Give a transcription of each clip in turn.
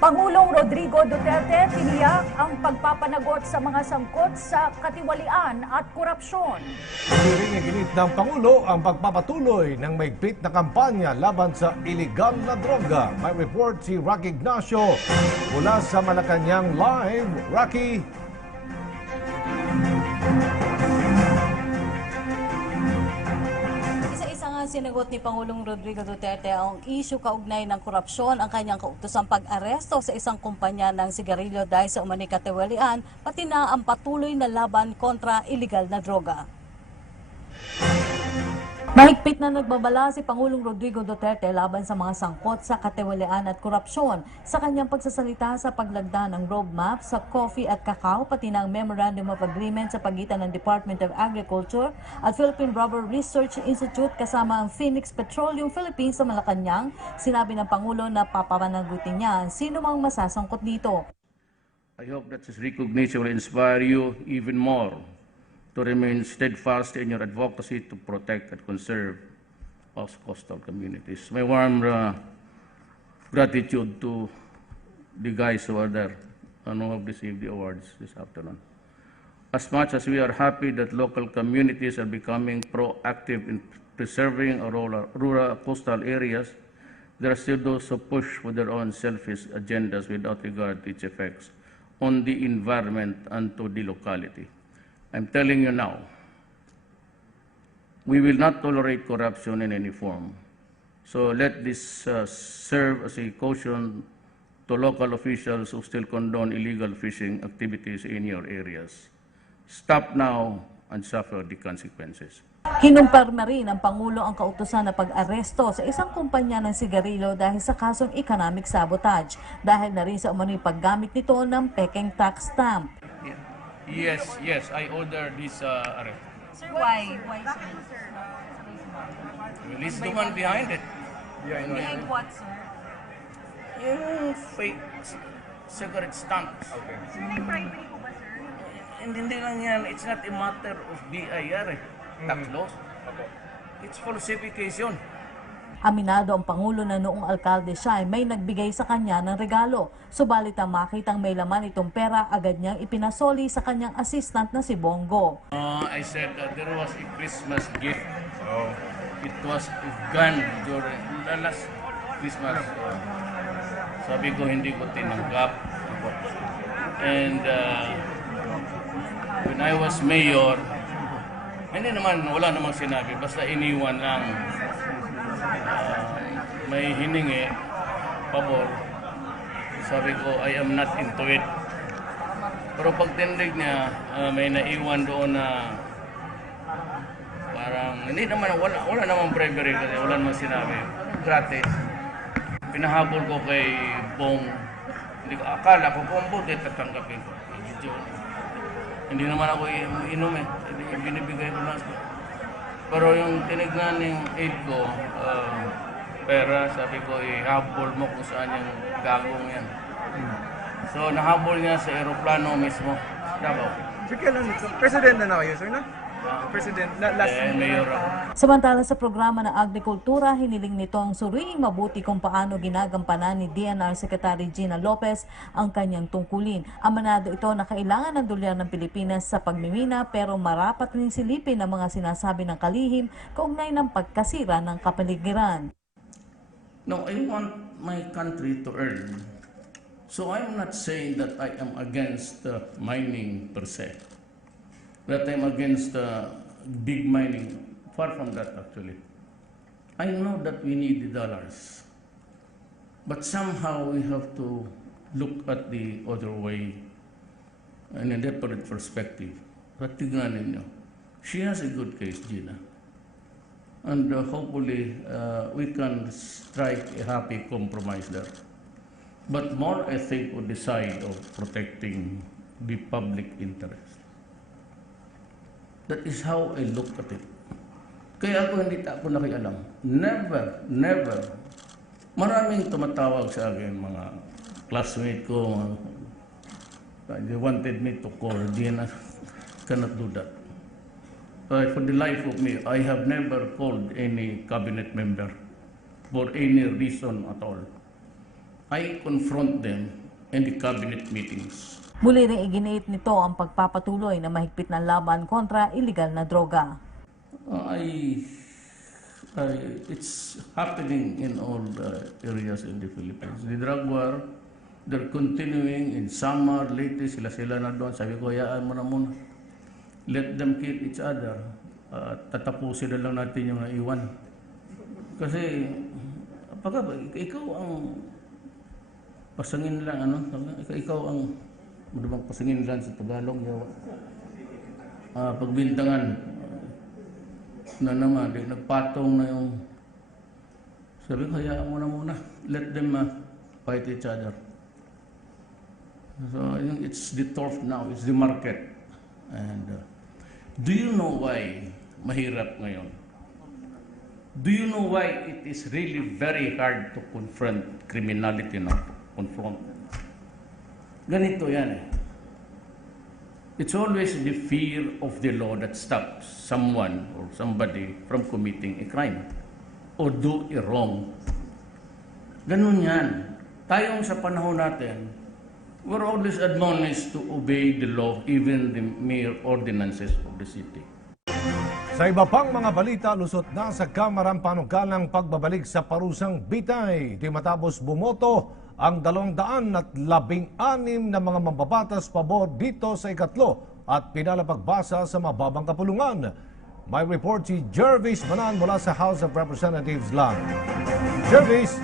Pangulong Rodrigo Duterte tiniyak ang pagpapanagot sa mga sangkot sa katiwalian at korupsyon. Hiling iginit ng Pangulo ang pagpapatuloy ng maigpit na kampanya laban sa iligal na droga. May report si Rocky Ignacio mula sa Malacanang Live. Rocky, sinagot ni Pangulong Rodrigo Duterte ang isyu kaugnay ng korupsyon, ang kanyang kautosang pag-aresto sa isang kumpanya ng sigarilyo dahil sa umani katiwalian, pati na ang patuloy na laban kontra iligal na droga. Mahigpit na nagbabala si Pangulong Rodrigo Duterte laban sa mga sangkot sa katiwalian at korupsyon sa kanyang pagsasalita sa paglagda ng roadmap sa coffee at kakao pati ng Memorandum of Agreement sa pagitan ng Department of Agriculture at Philippine Rubber Research Institute kasama ang Phoenix Petroleum Philippines sa Malacanang. Sinabi ng Pangulo na papapanagutin niya ang sino mang masasangkot dito. I hope that this recognition will inspire you even more to remain steadfast in your advocacy to protect and conserve our coastal communities. My warm uh, gratitude to the guys who are there and who have received the awards this afternoon. As much as we are happy that local communities are becoming proactive in preserving our rural, rural coastal areas, there are still those who push for their own selfish agendas without regard to its effects on the environment and to the locality. I'm telling you now, we will not tolerate corruption in any form. So let this uh, serve as a caution to local officials who still condone illegal fishing activities in your areas. Stop now and suffer the consequences. Kinumpirma rin ng Pangulo ang kautusan na pag-aresto sa isang kumpanya ng sigarilyo dahil sa kasong economic sabotage dahil na rin sa umano'y paggamit nito ng peking tax stamp. Yes, yes, I order this uh, arrest. Sir, why? Why, Release the one behind it. Behind what, sir? Yung fake cigarette stamps. Sir, may primary po ba, sir? And hindi lang yan, it's not a matter of BIR eh. Tax law. It's falsification. Aminado ang Pangulo na noong alkalde siya ay may nagbigay sa kanya ng regalo. Subalit ang makitang may laman itong pera, agad niyang ipinasoli sa kanyang assistant na si Bongo. Uh, I said that there was a Christmas gift. It was a gun during the last Christmas. sabi ko, hindi ko tinanggap. And uh, when I was mayor, hindi naman, wala namang sinabi. Basta iniwan lang. Uh, may hiningi, pabor. Sabi ko, I am not into it. Pero pag tindig niya, ah, may naiwan doon na parang, hindi naman, wala, wala namang bribery kasi wala namang sinabi. Gratis. Pinahabol ko kay Bong. Hindi ko, akala ko kung buti tatanggapin ko. Hindi naman ako inom eh. Binibigay ko lang. Pero yung tinignan yung aid ko, ah, pera, sabi ko, ihabol mo kung saan yung gagong yan. So, nahabol niya sa aeroplano mismo. Davao. Sir, kailan ito? President na na kayo, sir, na? President, na, last Eh, mayor ako. Samantala sa programa ng agrikultura, hiniling nitong suriing mabuti kung paano ginagampanan ni DNR Secretary Gina Lopez ang kanyang tungkulin. Amanado ito na kailangan ng dolyar ng Pilipinas sa pagmimina pero marapat rin silipin ang mga sinasabi ng kalihim kaugnay ng pagkasira ng kapaligiran. No, I want my country to earn. So I'm not saying that I am against uh, mining per se. That I'm against uh, big mining. Far from that, actually. I know that we need the dollars. But somehow we have to look at the other way in a different perspective. But tignan ninyo. She has a good case, Gina. And uh, hopefully, uh, we can strike a happy compromise there. But more, I think, the side of protecting the public interest. That is how I look at it. Kaya ako hindi ako nakialam. Never, never. Maraming tumatawag sa akin, mga classmate ko, they wanted me to call. Diana, cannot do that. Uh, for the life of me, I have never called any cabinet member for any reason at all. I confront them in the cabinet meetings. Muli ring iginiit nito ang pagpapatuloy na mahigpit na laban kontra illegal na droga. Uh, I, I, it's happening in all the areas in the Philippines. The drug war, they're continuing in summer, lately sila-sila na doon. Sabi ko, hayaan mo na muna. Let them kill each other. Uh, tatapusin na lang natin yung iwan. Kasi, pagka, ikaw ang pasangin lang, ano? Ikaw ang, ano bang pasangin lang sa Tagalog, yawa. Ah, pagbintangan, na naman, di, nagpatong na yung sabi ko, hayaan mo na muna. Let them uh, fight each other. So, it's the turf now, it's the market. And uh, do you know why mahirap ngayon? Do you know why it is really very hard to confront criminality now? Confront. Ganito yan eh. It's always the fear of the law that stops someone or somebody from committing a crime or do a wrong. Ganun yan. Tayong sa panahon natin, we're always admonished to obey the law, even the mere ordinances of the city. Sa iba pang mga balita, lusot na sa Kamara ang panukalang pagbabalik sa parusang bitay. Di matapos bumoto ang dalawang daan at labing anim na mga mambabatas pabor dito sa ikatlo at pinalapagbasa sa mababang kapulungan. May report si Jervis Manan mula sa House of Representatives lang. Jervis,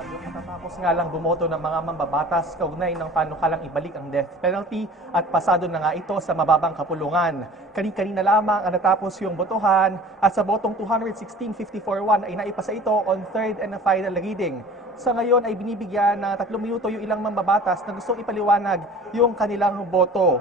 Yung katatapos nga lang bumoto ng mga mambabatas kaugnay ng panukalang ibalik ang death penalty at pasado na nga ito sa mababang kapulungan. Kani-kanina lamang ang natapos yung botohan at sa botong 216-54-1 ay naipasa ito on third and final reading. Sa ngayon ay binibigyan ng tatlong minuto yung ilang mambabatas na gustong ipaliwanag yung kanilang boto.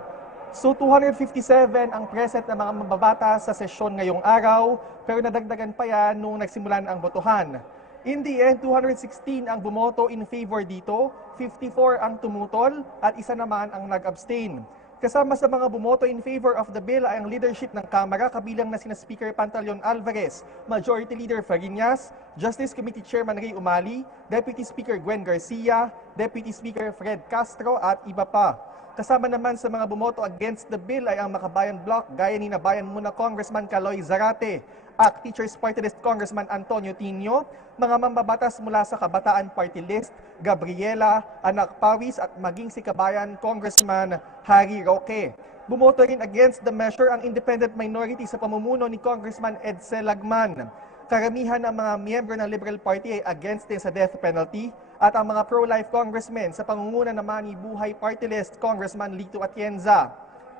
So 257 ang present na mga mambabatas sa sesyon ngayong araw, pero nadagdagan pa yan nung nagsimulan ang botohan. In the end, 216 ang bumoto in favor dito, 54 ang tumutol, at isa naman ang nag-abstain. Kasama sa mga bumoto in favor of the bill ay ang leadership ng Kamara kabilang na sina Speaker Pantaleon Alvarez, Majority Leader Farinas, Justice Committee Chairman Ray Umali, Deputy Speaker Gwen Garcia, Deputy Speaker Fred Castro at iba pa. Kasama naman sa mga bumoto against the bill ay ang Makabayan Bloc gaya ni Nabayan Muna Congressman Caloy Zarate, ACT Teachers Party List Congressman Antonio Tino, mga mambabatas mula sa Kabataan Party List, Gabriela, Anak Pawis at maging si Kabayan Congressman Harry Roque. Bumoto rin against the measure ang independent minority sa pamumuno ni Congressman Edsel Lagman. Karamihan ng mga miyembro ng Liberal Party ay against din sa death penalty at ang mga pro-life congressmen sa pangunguna naman ni Buhay Party List Congressman Lito Atienza.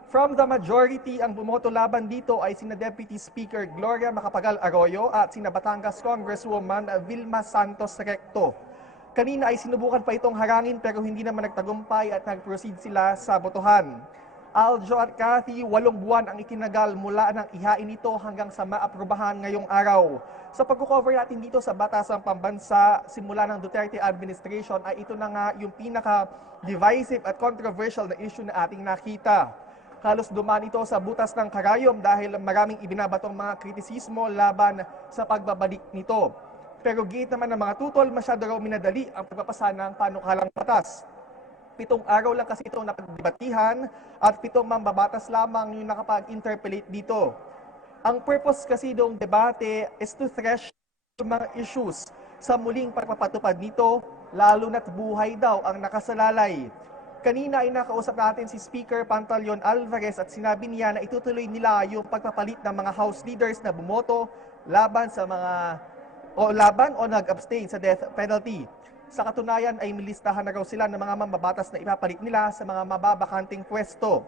From the majority, ang bumoto laban dito ay sina Deputy Speaker Gloria Macapagal Arroyo at sina Batangas Congresswoman Vilma Santos Recto. Kanina ay sinubukan pa itong harangin pero hindi naman nagtagumpay at nag-proceed sila sa botohan. Aljo at Cathy, walong buwan ang itinagal mula ng ihain ito hanggang sa maaprubahan ngayong araw. Sa pagkukover natin dito sa Batasang Pambansa, simula ng Duterte administration ay ito na nga yung pinaka-divisive at controversial na issue na ating nakita. Halos dumaan ito sa butas ng karayom dahil maraming ibinabatong mga kritisismo laban sa pagbabalik nito. Pero giit naman ng mga tutol, masyado raw minadali ang pagpapasa ng panukalang batas. Pitong araw lang kasi itong napagdebatihan at pitong mambabatas lamang yung nakapag-interpellate dito. Ang purpose kasi ng debate is to thresh mga issues sa muling pagpapatupad nito, lalo na't buhay daw ang nakasalalay. Kanina ay nakausap natin si Speaker Pantaleon Alvarez at sinabi niya na itutuloy nila yung pagpapalit ng mga House leaders na bumoto laban sa mga o laban o nag-abstain sa death penalty. Sa katunayan ay milistahan na raw sila ng mga mambabatas na ipapalit nila sa mga mababakanting pwesto.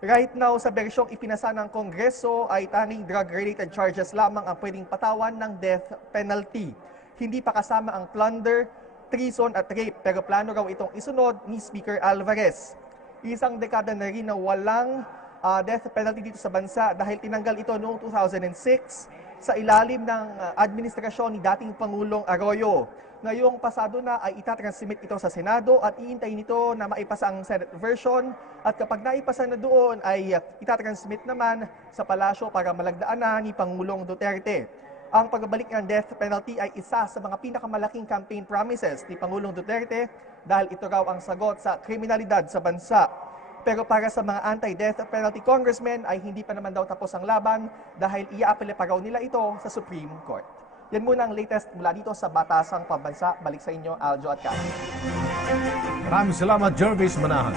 Right now, sa bersyong ipinasa ng Kongreso ay tanging drug-related charges lamang ang pwedeng patawan ng death penalty. Hindi pa kasama ang plunder, treason at rape pero plano raw itong isunod ni Speaker Alvarez. Isang dekada na rin na walang ah, death penalty dito sa bansa dahil tinanggal ito noong 2006 sa ilalim ng ah, administrasyon ni dating Pangulong Arroyo. Ngayong pasado na ay itatransmit ito sa Senado at iintayin nito na maipasa ang Senate version at kapag naipasa na doon ay ah, itatransmit naman sa palasyo para malagdaan na ni Pangulong Duterte. Ang pagbabalik ng death penalty ay isa sa mga pinakamalaking campaign promises ni Pangulong Duterte dahil ito raw ang sagot sa kriminalidad sa bansa. Pero para sa mga anti-death penalty congressmen ay hindi pa naman daw tapos ang laban dahil iaapele pa raw nila ito sa Supreme Court. Yan muna ang latest mula dito sa Batasang Pambansa. Balik sa inyo, Aljo at Kat. Maraming salamat, Jervis Manahan.